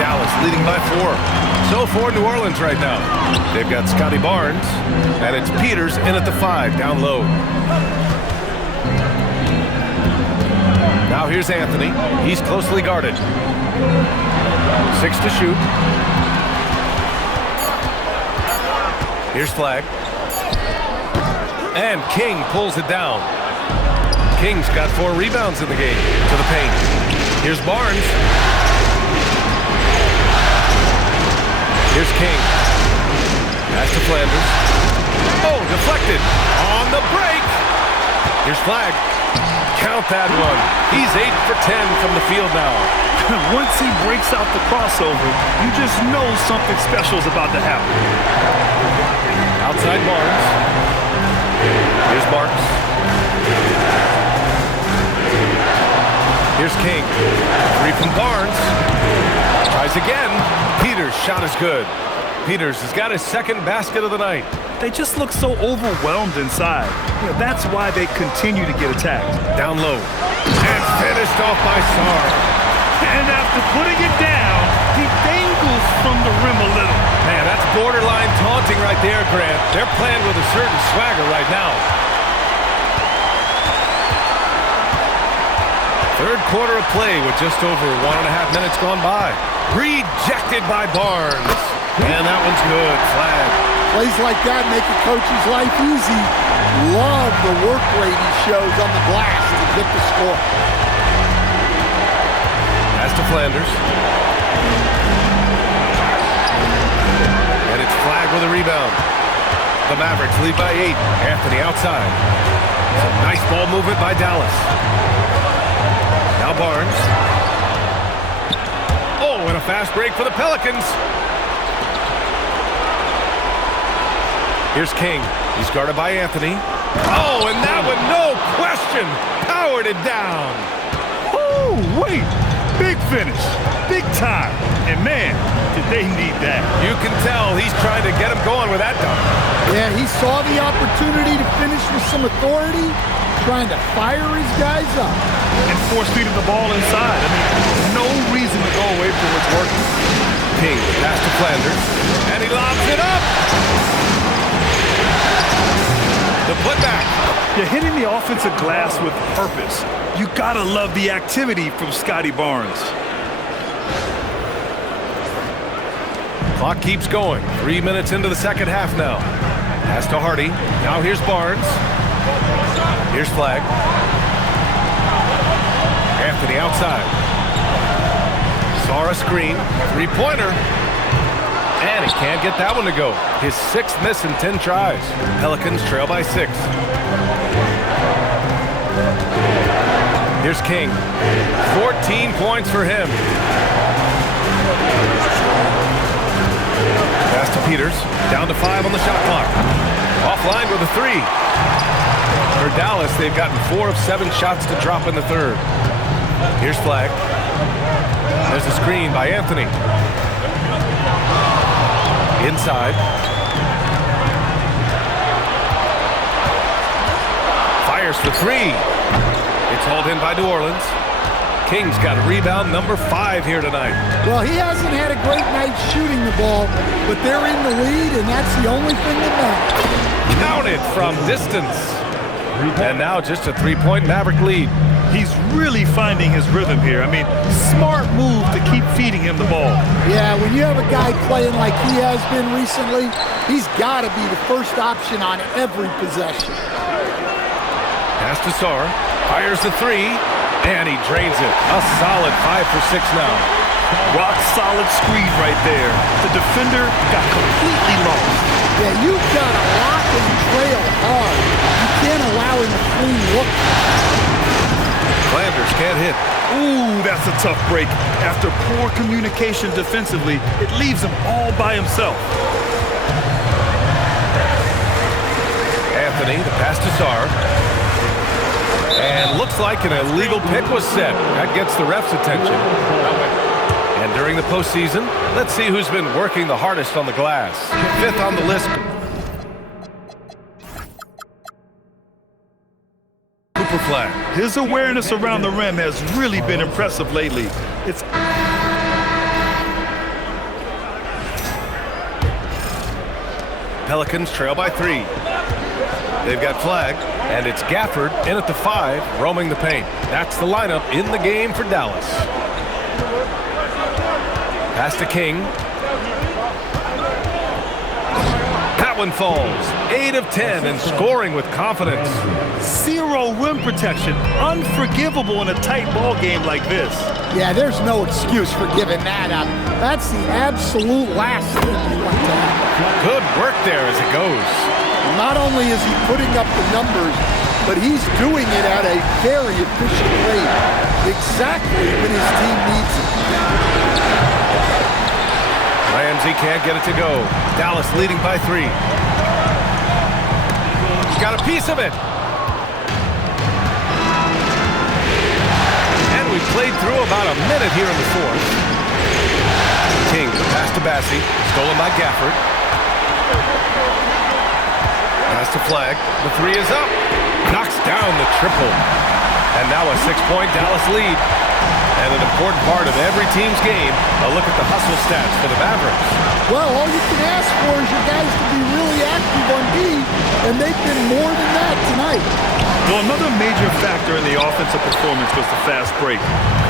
Dallas leading by 4. So for New Orleans right now, they've got Scotty Barnes, and it's Peters in at the 5, down low. Now here's Anthony. He's closely guarded. 6 to shoot. Here's Flag. And King pulls it down. King's got 4 rebounds in the game to the paint. Here's Barnes. Here's King. Pass to Flanders. Oh, deflected. On the break. Here's Flag. Count that one. He's 8 for 10 from the field now. Once he breaks out the crossover, you just know something special is about to happen. Outside Barnes. Here's Marks. Here's King. 3 from Barnes. Tries again. Peters' shot is good. Peters has got his second basket of the night. They just look so overwhelmed inside. That's why they continue to get attacked. Down low. And finished off by Sarr. And after putting it down, he dangles from the rim a little. Man, that's borderline taunting right there, Grant. They're playing with a certain swagger right now. Third quarter of play with just over 1.5 minutes gone by. Rejected by Barnes. And that one's good. Flag. Plays like that make a coach's life easy. Love the work rate he shows on the glass to get the score. Pass to Flanders. And it's Flag with a rebound. The Mavericks lead by 8. Anthony outside. Some nice ball movement by Dallas. Now Barnes. Oh, and a fast break for the Pelicans. Here's King. He's guarded by Anthony. Oh, and that one, no question, powered it down. Oh, wait. Big finish. Big time. And, man, did they need that. You can tell he's trying to get him going with that dunk. Yeah, he saw the opportunity to finish with some authority, trying to fire his guys up. And force-feeding the ball inside. I mean, no reason to go away from what's working. King pass to Flanders, and he lobs it up. The putback. You're hitting the offensive glass with purpose. You gotta love the activity from Scotty Barnes. Clock keeps going. 3 minutes into the second half now. Pass to Hardy. Now here's Barnes. Here's Flag. Anthony outside. Saw a screen. 3-pointer. And he can't get that one to go. His 6th miss in 10 tries. Pelicans trail by 6. Here's King. 14 points for him. Pass to Peters. Down to 5 on the shot clock. Offline with a 3. For Dallas, they've gotten 4 of 7 shots to drop in the third. Here's Flag. There's a screen by Anthony. Inside. Fires for 3. It's hauled in by New Orleans. King's got rebound number 5 here tonight. Well, he hasn't had a great night shooting the ball, but they're in the lead, and that's the only thing that matters. Counted from distance. And now just a 3-point Maverick lead. He's really finding his rhythm here. I mean, smart move to keep feeding him the ball. Yeah, when you have a guy playing like he has been recently, he's got to be the first option on every possession. Pass to Sarr. Fires the 3. And he drains it. A solid 5 for 6 now. Rock solid screen right there. The defender got completely lost. Yeah, you've got to lock and trail hard. You can't allow him a clean look. Flanders can't hit. Ooh, that's a tough break. After poor communication defensively, it leaves him all by himself. Anthony, the pass to Sarr. And looks like an illegal pick was set. That gets the ref's attention. And during the postseason, let's see who's been working the hardest on the glass. 5th on the list. Cooper Flag. His awareness around the rim has really been impressive lately. Pelicans trail by 3. They've got Flag, and it's Gafford in at the 5, roaming the paint. That's the lineup in the game for Dallas. Pass to King. That one falls. 8 of 10 and scoring with confidence. Zero rim protection. Unforgivable in a tight ball game like this. Yeah, there's no excuse for giving that up. That's the absolute last thing you want to have. Good work there as it goes. Not only is he putting up the numbers, but he's doing it at a very efficient rate. Exactly when his team needs it. Ramsey can't get it to go. Dallas leading by 3. Got a piece of it. And we played through about a minute here in the 4th. King, pass to Bassey. Stolen by Gafford. Pass to Flag. The 3 is up. Knocks down the triple. And now a 6-point Dallas lead. And an important part of every team's game, a look at the hustle stats for the Mavericks. Well, all you can ask for is your guys to be really active on D, and they've been more than that tonight. Well, another major factor in the offensive performance was the fast break.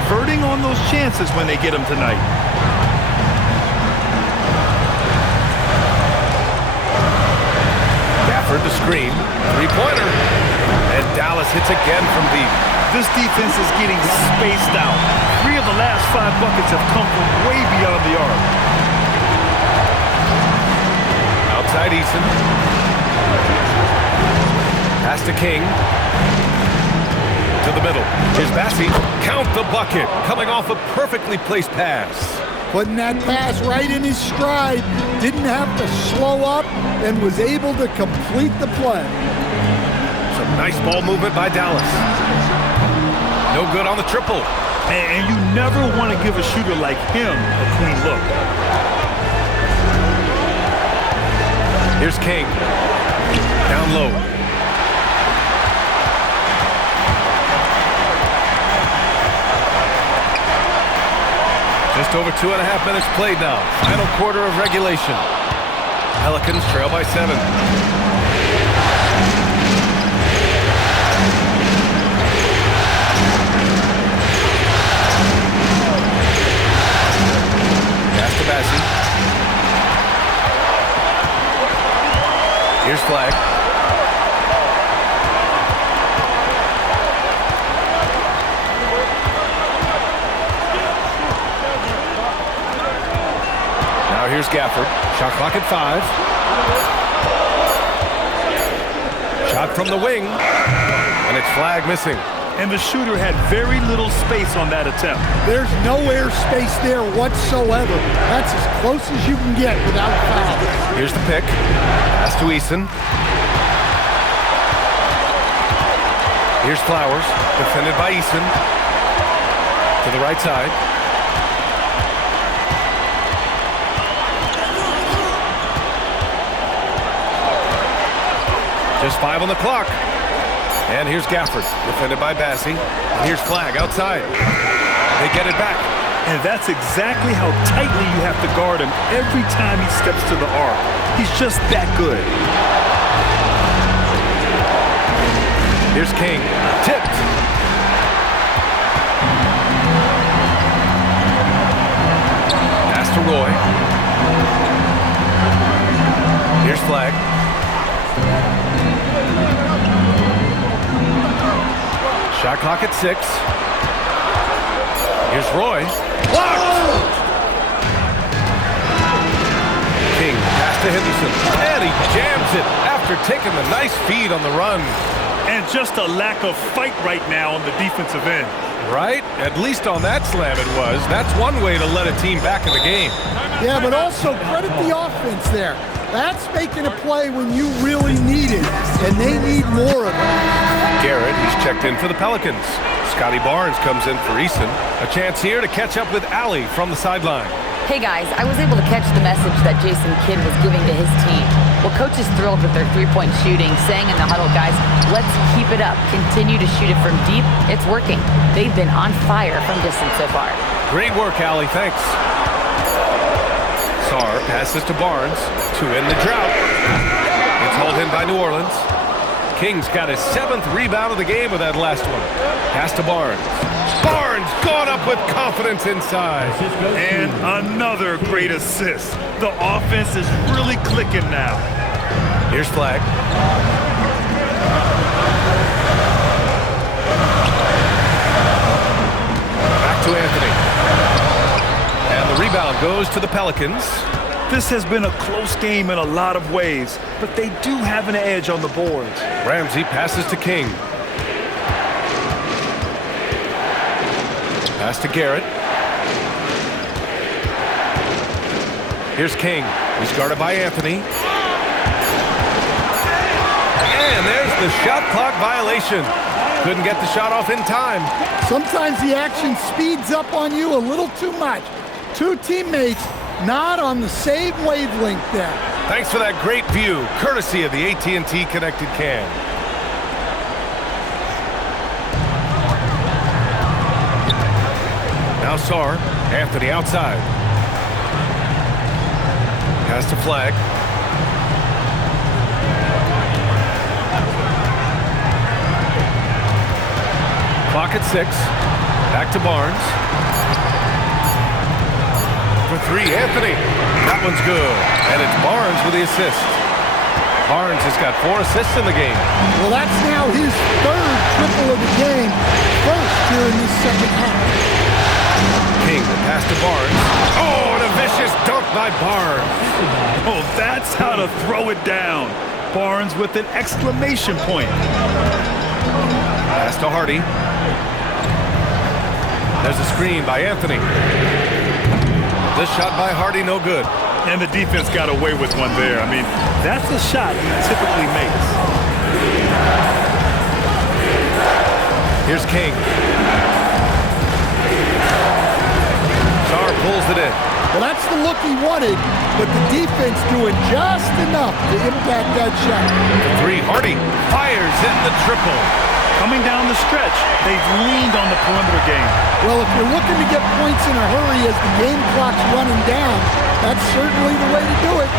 Converting on those chances when they get them tonight. Gafford the screen. 3-pointer. And Dallas hits again from deep. This defense is getting spaced out. 3 of the last 5 buckets have come from way beyond the arc. Outside Eason. Pass to King. To the middle. Here's Bassey. Count the bucket. Coming off a perfectly placed pass. Putting that pass right in his stride. Didn't have to slow up and was able to complete the play. Some nice ball movement by Dallas. No good on the triple. And you never want to give a shooter like him a clean look. Here's King. Down low. Just over 2.5 minutes played now. Final quarter of regulation. Pelicans trail by 7. Bassey. Here's Flag. Now here's Gafford. Shot clock at 5. Shot from the wing. And it's Flag missing. And the shooter had very little space on that attempt. There's no air space there whatsoever. That's as close as you can get without foul. Here's the pick. Pass to Eason. Here's Flowers. Defended by Eason. To the right side. Just 5 on the clock. And here's Gafford, defended by Bassey. Here's Flag outside. They get it back. And that's exactly how tightly you have to guard him every time he steps to the arc. He's just that good. Here's King. Tipped. Pass to Roy. Here's Flag. Shot clock at 6. Here's Roy. Blocked! King, pass to Henderson. And he jams it after taking the nice feed on the run. And just a lack of fight right now on the defensive end. Right? At least on that slam it was. That's one way to let a team back in the game. Yeah, but also credit the offense there. That's making a play when you really need it, and they need more of it. Garrett, he's checked in for the Pelicans. Scotty Barnes comes in for Eason. A chance here to catch up with Allie from the sideline. Hey guys, I was able to catch the message that Jason Kidd was giving to his team. Well, coach is thrilled with their three-point shooting, saying in the huddle, guys, let's keep it up. Continue to shoot it from deep. It's working. They've been on fire from distance so far. Great work, Allie. Thanks. Sarr passes to Barnes to end the drought. It's hauled in by New Orleans. King's got his 7th rebound of the game with that last one. Pass to Barnes. Barnes gone up with confidence inside. And another great assist. The offense is really clicking now. Here's Flag. Back to Anthony. And the rebound goes to the Pelicans. This has been a close game in a lot of ways, but they do have an edge on the boards. Ramsey passes to King. Pass to Garrett. Here's King. He's guarded by Anthony. And there's the shot clock violation. Couldn't get the shot off in time. Sometimes the action speeds up on you a little too much. Two teammates not on the same wavelength there. Thanks for that great view, courtesy of the AT&T Connected Cam. Now Sarr, Anthony outside. Pass to Flag. Clock at 6. Back to Barnes. For 3, Anthony. That one's good. And it's Barnes with the assist. Barnes has got 4 assists in the game. Well, that's now his 3rd triple of the game. First here in this second half. King, the pass to Barnes. Oh, and a vicious dunk by Barnes. Oh, that's how to throw it down. Barnes with an exclamation point. Pass to Hardy. There's a screen by Anthony. This shot by Hardy, no good. And the defense got away with one there. I mean, that's the shot he typically makes. Here's King. Sarr pulls it in. Well, that's the look he wanted, but the defense doing just enough to impact that shot. 3, Hardy fires in the triple. Coming down the stretch, they've leaned on the perimeter game. Well, if you're looking to get points in a hurry as the game clock's running down, that's certainly the way to do it.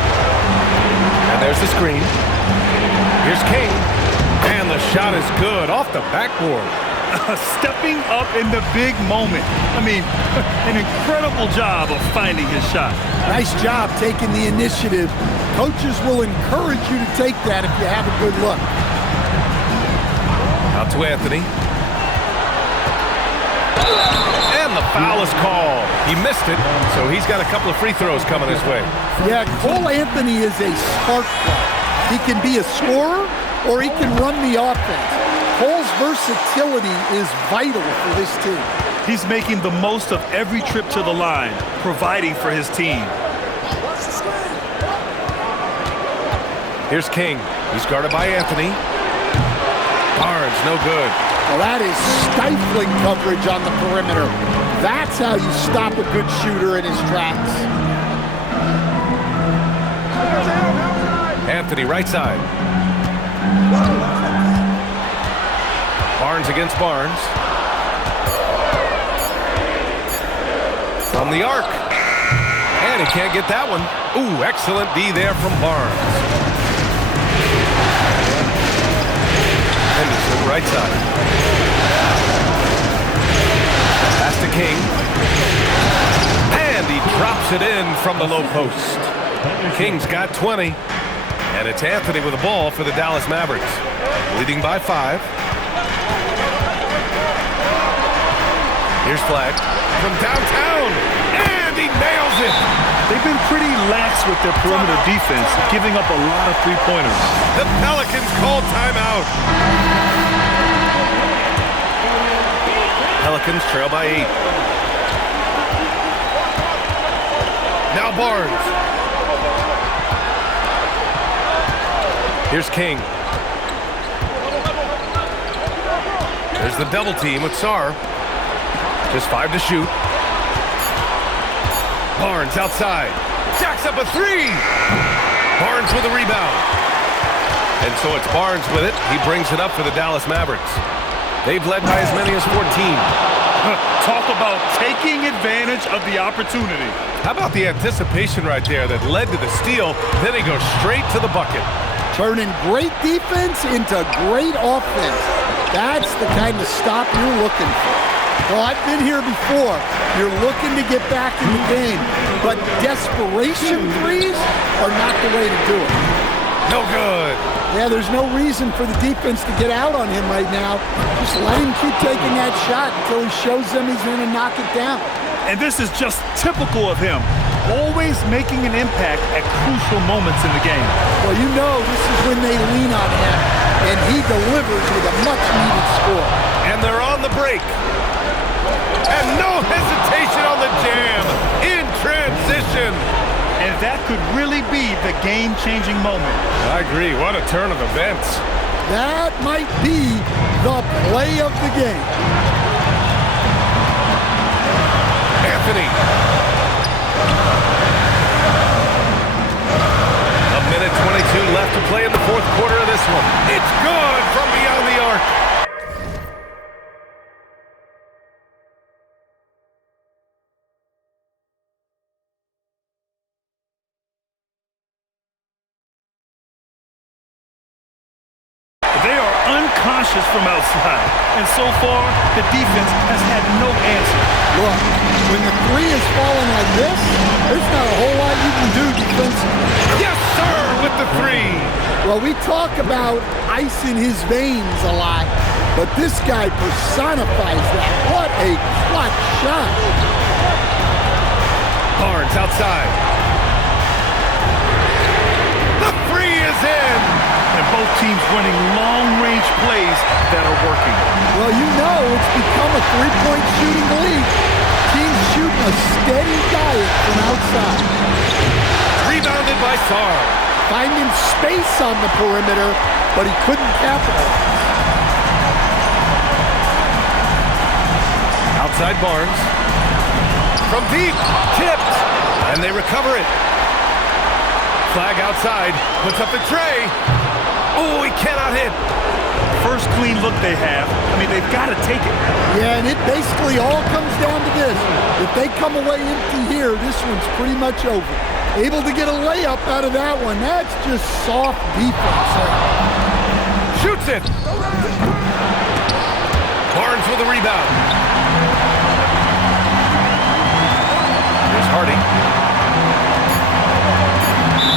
And there's the screen. Here's King. And the shot is good off the backboard. Stepping up in the big moment. I mean, an incredible job of finding his shot. Nice job taking the initiative. Coaches will encourage you to take that if you have a good look. Out to Anthony. And the foul is called. He missed it, so he's got a couple of free throws coming his way. Yeah, Cole Anthony is a spark plug. He can be a scorer or he can run the offense. Cole's versatility is vital for this team. He's making the most of every trip to the line, providing for his team. Here's King. He's guarded by Anthony. Barnes, no good. Well, that is stifling coverage on the perimeter. That's how you stop a good shooter in his tracks. Anthony, right side. Barnes against Barnes. From the arc. And he can't get that one. Ooh, excellent D there from Barnes. Henderson, right side. Pass to King. And he drops it in from the low post. King's got 20. And it's Anthony with the ball for the Dallas Mavericks. Leading by 5. Here's Flag from downtown. And he nails it. They've been pretty lax with their perimeter defense, giving up a lot of three-pointers. The Pelicans call timeout. Pelicans trail by 8. Now Barnes. Here's King. There's the double team with Sarr. Just 5 to shoot. Barnes outside. Jacks up a 3. Barnes with a rebound. And so it's Barnes with it. He brings it up for the Dallas Mavericks. They've led by as many as 14. Talk about taking advantage of the opportunity. How about the anticipation right there that led to the steal, then he goes straight to the bucket. Turning great defense into great offense. That's the kind of stop you're looking for. Well, I've been here before. You're looking to get back in the game, but desperation threes are not the way to do it. No good. Yeah, there's no reason for the defense to get out on him right now. Just let him keep taking that shot until he shows them he's going to knock it down. And this is just typical of him, always making an impact at crucial moments in the game. Well, you know this is when they lean on him, and he delivers with a much-needed score. And they're on the break. And no hesitation on the jam. In transition. And that could really be the game-changing moment. I agree. What a turn of events. That might be the play of the game. Anthony. A minute 22 left to play in the fourth quarter of this one. It's good from beyond the arc. They are unconscious from outside, and so far, the defense has had no answer. Look, when the three is falling like this, there's not a whole lot you can do defensively. Yes, sir, with the three. Well, we talk about ice in his veins a lot, but this guy personifies that. What a clutch shot. Barnes outside. The three is in. And both teams running long-range plays that are working. Well, you know it's become a three-point shooting league. Teams shooting a steady diet from outside. Rebounded by Sarr. Finding space on the perimeter, but he couldn't capitalize. Outside Barnes. From deep. Tipped. And they recover it. Flag outside. Puts up the tray. Oh, he cannot hit. First clean look they have. I mean, they've got to take it. Yeah, and it basically all comes down to this. If they come away empty here, this one's pretty much over. Able to get a layup out of that one. That's just soft defense. Shoots it. Barnes with a rebound. Here's Hardy.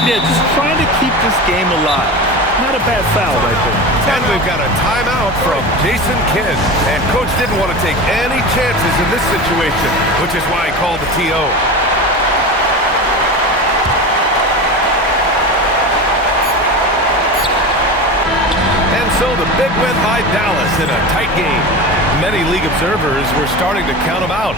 Yeah, just trying to keep this game alive. Not a bad foul right there. And we've got a timeout from Jason Kidd. And Coach didn't want to take any chances in this situation, which is why he called the TO. And so the big win by Dallas in a tight game. Many league observers were starting to count them out.